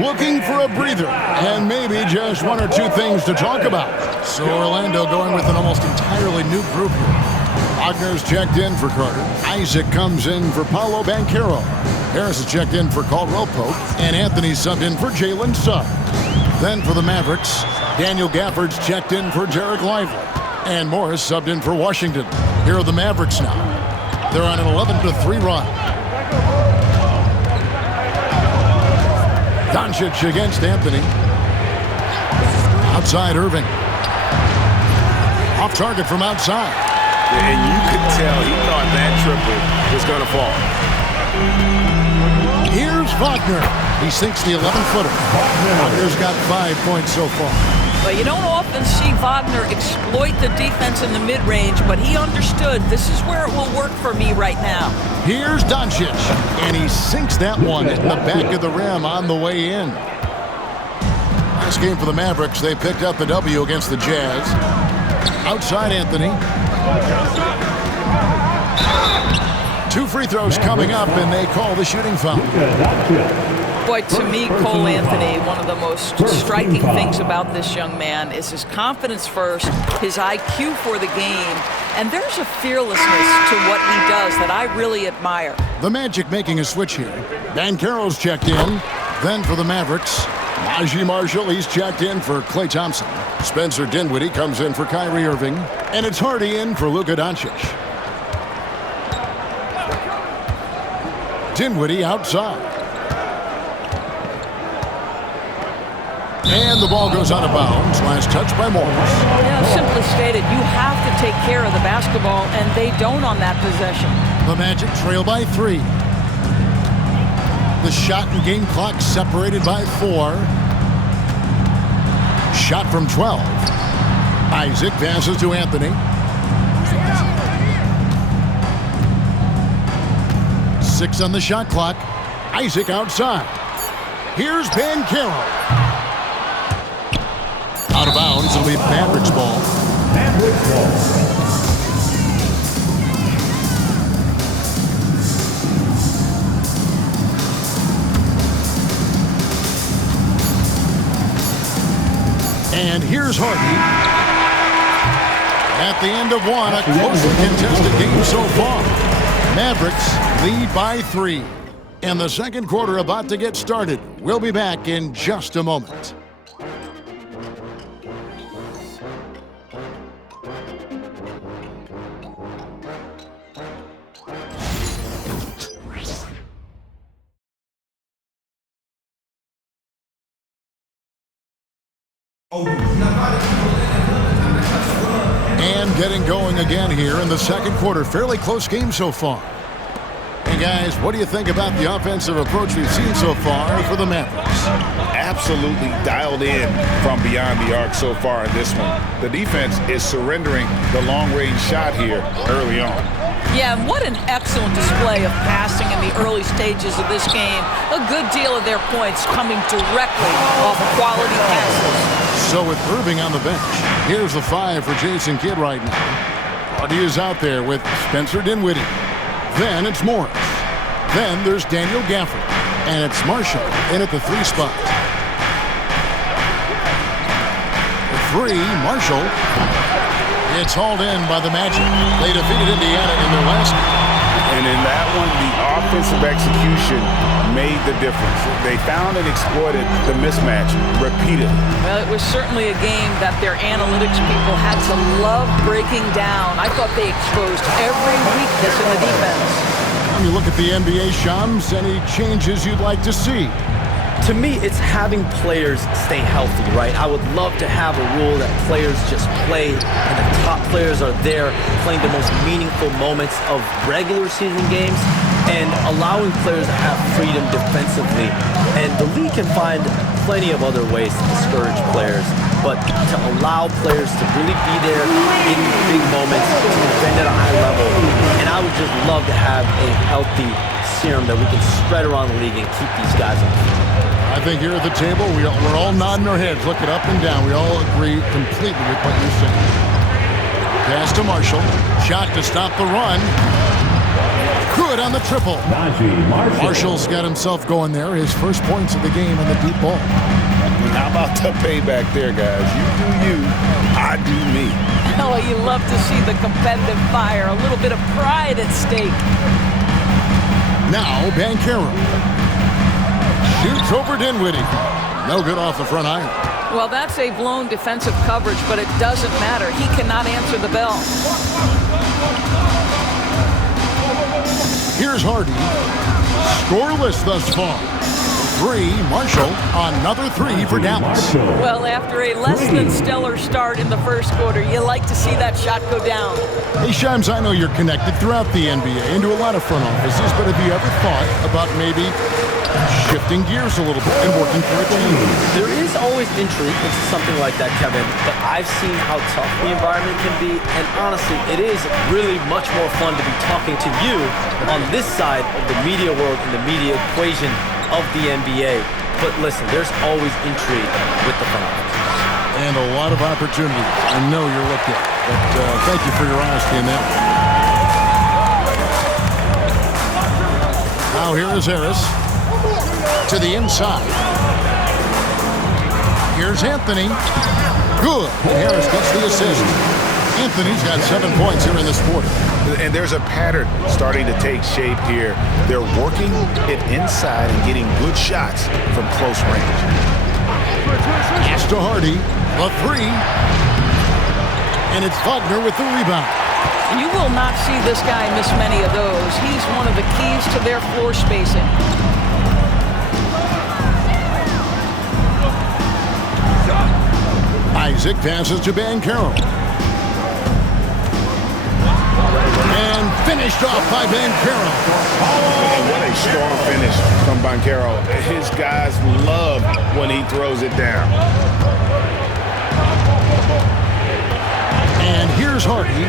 looking for a breather and maybe just one or two things to talk about. So Orlando going with an almost entirely new group here. Wagner's checked in for Carter. Isaac comes in for Paolo Banchero. Harris is checked in for Caldwell Pope. And Anthony subbed in for Jalen Suggs. Then for the Mavericks, Daniel Gafford's checked in for Derek Lively. And Morris subbed in for Washington. Here are the Mavericks now. They're on an 11-3 run. Doncic against Anthony. Outside Irving. Off target from outside. And you could tell he thought that triple was going to fall. Here's Wagner. He sinks the 11-footer. Wagner's got 5 points so far. But you don't often see Wagner exploit the defense in the mid-range, but he understood this is where it will work for me right now. Here's Doncic, and he sinks that one in the back of the rim on the way in. Last game for the Mavericks, they picked up the W against the Jazz. Outside Anthony. 2 free throws coming up, and they call the shooting foul. Boy, to me, Cole Anthony, one of the most striking things about this young man is his confidence first, his IQ for the game, and there's a fearlessness to what he does that I really admire. The Magic making a switch here. Banchero's checked in. Then for the Mavericks, Najee Marshall, he's checked in for Klay Thompson. Spencer Dinwiddie comes in for Kyrie Irving. And it's Hardy in for Luka Doncic. Dinwiddie outside. And the ball goes out of bounds. Last touch by Morris. Simply stated, you have to take care of the basketball, and they don't on that possession. The Magic trail by 3. The shot and game clock separated by 4. Shot from 12. Isaac passes to Anthony. 6 on the shot clock. Isaac outside. Here's Banchero. Out of bounds, it'll be Mavericks ball. Mavericks ball. And here's Hardy. At the end of one, a closely contested game so far. Mavericks lead by 3. And the second quarter about to get started. We'll be back in just a moment. And getting going again here in the second quarter. Fairly close game so far. Hey guys, what do you think about the offensive approach we've seen so far for the Mavericks? Absolutely dialed in from beyond the arc so far in this one. The defense is surrendering the long-range shot here early on. Yeah, and what an excellent display of passing in the early stages of this game. A good deal of their points coming directly off quality passes. So with Irving on the bench, here's the 5 for Jason Kidd right now. Hardy is out there with Spencer Dinwiddie. Then it's Morris. Then there's Daniel Gafford. And it's Marshall in at the 3 spot. The 3, Marshall. It's hauled in by the Magic. They defeated Indiana in their last game. And in that one, the offensive execution made the difference. They found and exploited the mismatch repeatedly. Well, it was certainly a game that their analytics people had to love breaking down. I thought they exposed every weakness in the defense. When you look at the NBA, Shams, any changes you'd like to see? To me, it's having players stay healthy, right? I would love to have a rule that players just play and the top players are there playing the most meaningful moments of regular season games and allowing players to have freedom defensively. And the league can find plenty of other ways to discourage players, but to allow players to really be there in big moments, to defend at a high level. And I would just love to have a healthy serum that we can spread around the league and keep these guys on the field. I think here at the table, we're all nodding our heads, looking up and down. We all agree completely with what you're saying. Pass to Marshall. Shot to stop the run. Good on the triple. Marshall's got himself going there. His first points of the game in the deep ball. How about the payback there, guys? You do you, I do me. Oh, you love to see the competitive fire. A little bit of pride at stake. Now, Banchero shoots over Dinwiddie. No good off the front iron. Well, that's a blown defensive coverage, but it doesn't matter. He cannot answer the bell. Here's Hardy. Scoreless thus far. 3, Marshall. Another 3 for Dallas. Well, after a less than stellar start in the first quarter, you like to see that shot go down. Hey, Shams, I know you're connected throughout the NBA into a lot of front offices, but have you ever thought about maybe shifting gears a little bit and working for a team? There is always intrigue into something like that, Kevin, but I've seen how tough the environment can be, and honestly, it is really much more fun to be talking to you on this side of the media world and the media equation of the NBA. But listen, there's always intrigue with the front office. And a lot of opportunities. I know you're looked at, but thank you for your honesty in that one. Now here is Harris to the inside. Here's Anthony. Good. Harris gets the assist. Anthony's got 7 points here in this quarter. And there's a pattern starting to take shape here. They're working it inside and getting good shots from close range. Pass to Hardy. A 3. And it's Wagner with the rebound. You will not see this guy miss many of those. He's one of the keys to their floor spacing. Isaac passes to Banchero. And finished off by Banchero. And what a strong finish from Banchero. His guys love when he throws it down. And here's Hardy.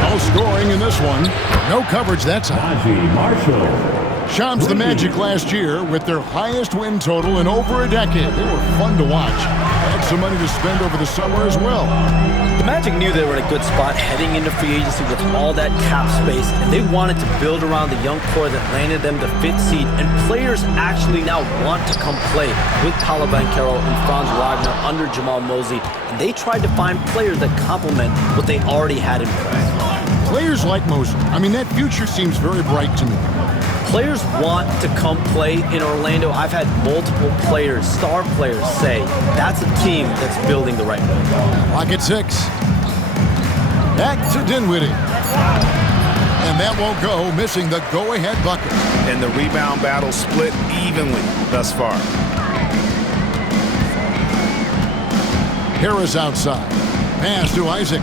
No scoring in this one. No coverage that time. Marshall. Shams, the Magic last year with their highest win total in over a decade. They were fun to watch. Had some money to spend over the summer as well. The Magic knew they were in a good spot heading into free agency with all that cap space, and they wanted to build around the young core that landed them the 5th seed, and players actually now want to come play with Paolo Banchero and Franz Wagner under Jamal Mosley, and they tried to find players that complement what they already had in place. Players like Mosley, I mean, that future seems very bright to me. Players want to come play in Orlando. I've had multiple players, star players, say that's a team that's building the right way. Rocket 6. Back to Dinwiddie. And that won't go, missing the go-ahead bucket. And the rebound battle split evenly thus far. Harris outside. Pass to Isaac.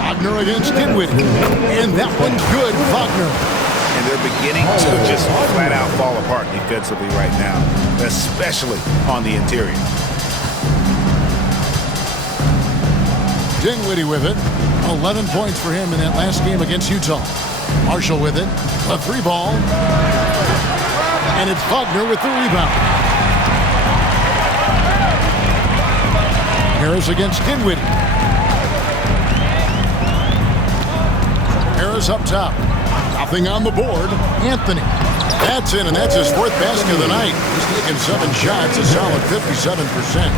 Wagner against Dinwiddie. And that one's good, Wagner. And they're beginning to just flat out fall apart defensively right now, especially on the interior. Dinwiddie with it. 11 points for him in that last game against Utah. Marshall with it. A 3 ball. And it's Wagner with the rebound. Harris against Dinwiddie. Harris up top. Nothing on the board. Anthony. That's in, and that's his 4th basket of the night. He's taken 7 shots, a solid 57%.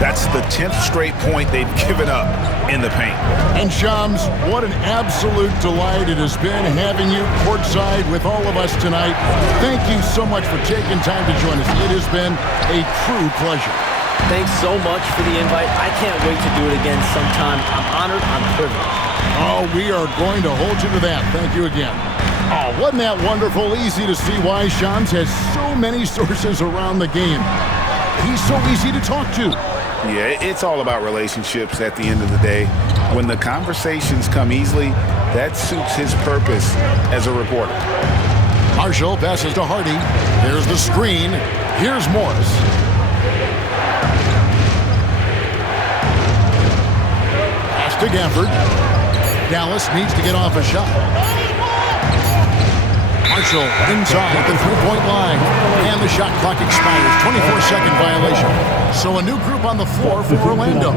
That's the 10th straight point they've given up in the paint. And Shams, what an absolute delight it has been having you courtside with all of us tonight. Thank you so much for taking time to join us. It has been a true pleasure. Thanks so much for the invite. I can't wait to do it again sometime. I'm honored. I'm privileged. Oh, we are going to hold you to that. Thank you again. Oh, wasn't that wonderful? Easy to see why Shams has so many sources around the game. He's so easy to talk to. Yeah, it's all about relationships at the end of the day. When the conversations come easily, that suits his purpose as a reporter. Marshall passes to Hardy. There's the screen. Here's Morris. Pass to Gafford. Dallas needs to get off a shot. Marshall inside the three-point line. And the shot clock expires. 24-second violation. So a new group on the floor for Orlando.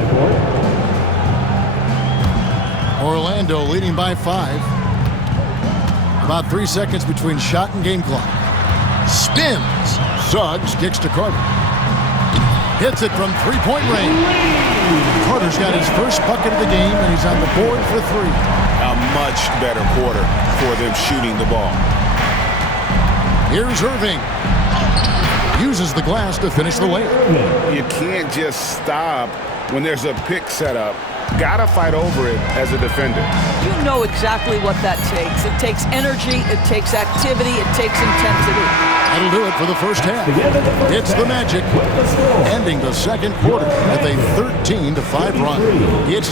Orlando leading by 5. About 3 seconds between shot and game clock. Spins. Suggs kicks to Carter. Hits it from three-point range. Carter's got his first bucket of the game, and he's on the board for 3. A much better quarter for them shooting the ball. Here's Irving. Uses the glass to finish the layup. You can't just stop when there's a pick set up. Gotta fight over it as a defender. You know exactly what that takes. It takes energy, it takes activity, it takes intensity. That'll do it for the first half. It's the Magic, ending the second quarter with a 13-5 run. It's